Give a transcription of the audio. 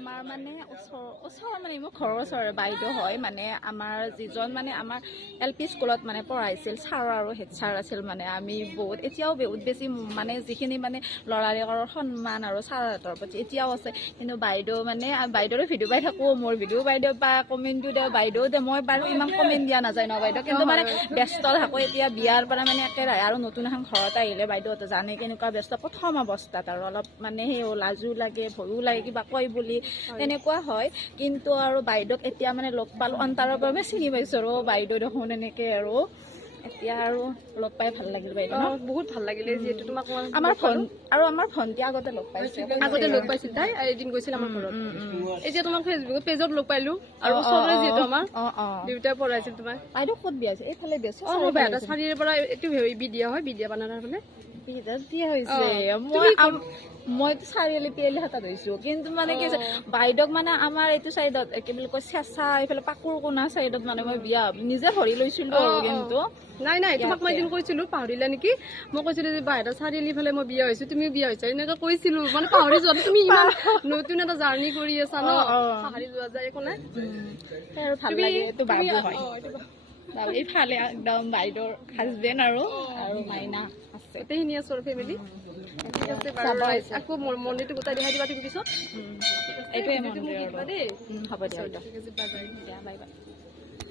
আমাৰ মানে ওচৰ মানে মোৰ ঘৰৰ ওচৰৰে বাইদেউ হয় মানে আমাৰ যিজন মানে আমাৰ LP স্কুলত মানে পঢ়াইছিল ছাৰ আৰু হেড ছাৰ আছিল মানে আমি বহুত এতিয়াও বহুত বেছি মানে যিখিনি মানে ল'ৰালিকৰ সন্মান আৰু ছাৰহঁতৰ প্ৰতি এতিয়াও আছে কিন্তু বাইদেউ মানে বাইদেউৰো ভিডিঅ' পাই থাকোঁ মোৰ ভিডিঅ' বাইদেউ বা কমেণ্টটো দিওঁ বাইদেউ দে মই বাৰু ইমান কমেণ্ট দিয়া নাযায় ন বাইদেউ কিন্তু মানে ব্যস্ত থাকোঁ এতিয়া বিয়াৰ পৰা মানে একেৰাহে আৰু নতুন এখন ঘৰত আহিলে বাইদেউহঁতে জানে কেনেকুৱা ব্যস্ত প্ৰথম অৱস্থাত আৰু অলপ মানে সেই লাজো লাগে ভয়ো লাগে কিবা কয় বুলি তেনেকুৱা হয় কিন্তু আৰু বাইদেউক এতিয়া মানে লগ পালোঁ অন্তৰৰ পৰা চিনি পাইছোঁ আৰু বাইদেউ দেখোন এনেকৈ আৰু এতিয়া আৰু লগ পাই ভাল লাগিল বাইদেউ বহুত ভাল লাগিলে যিহেতু তোমাক আমাৰ ভণ্টি আগতে লগ পাইছিল তাই এদিন গৈছিল আমাৰ ঘৰত এতিয়া তোমাক ফেচবুকত পেজত লগ পাইলো আৰু ওচৰৰে যিহেতু আমাৰ দেউতাই পঢ়াইছিল তোমাক বাইদেউ ক'ত বিয়া হৈছে এইফালে বিয়া হৈছে মই বেটা চাৰিৰ পৰা এইটো বিয়া হয় বিদ্যা বানানাৰ ফালে বিয়া হৈছে মইতো চাৰিআলি পিয়ালি হাতত হৈছো কিন্তু মানে কি বাইদেউক মানে আমাৰ এইটো চাইডত কি বুলি কয় চেঁচা এইফালে পাকুৰ কোণা চাইডত মানে মই বিয়া নিজে ধৰি লৈছিলো আৰু কিন্তু নাই তোমাক মই এদিন কৈছিলো পাহৰিলা নেকি মই কৈছিলো যে বাহিৰত চাৰিআলি ফালে মই বিয়া হৈছো তুমি বিয়া হৈছা এনেকে কৈছিলো মানে পাহৰি যোৱা তুমি ইমান নতুন এটা জাৰ্ণি কৰি আছা ন পাহৰি যোৱা যায় একো নাই আৰু ভাল লাগে এইটো বাবু হয় এইফালে একদম বাইদেউৰ হাজবেণ্ড আৰু মাইনা আছে গোটেইখিনি আছো আৰু ফেমিলি ঠিক আছে বাৰু আকৌ মন্দিৰটো গোটাই দেখাই দিবা তুমি পিছত এইটোৱে মন্দিৰ দেই হ'ব দিয়া ঠিক আছে বাই বাই বাই বাই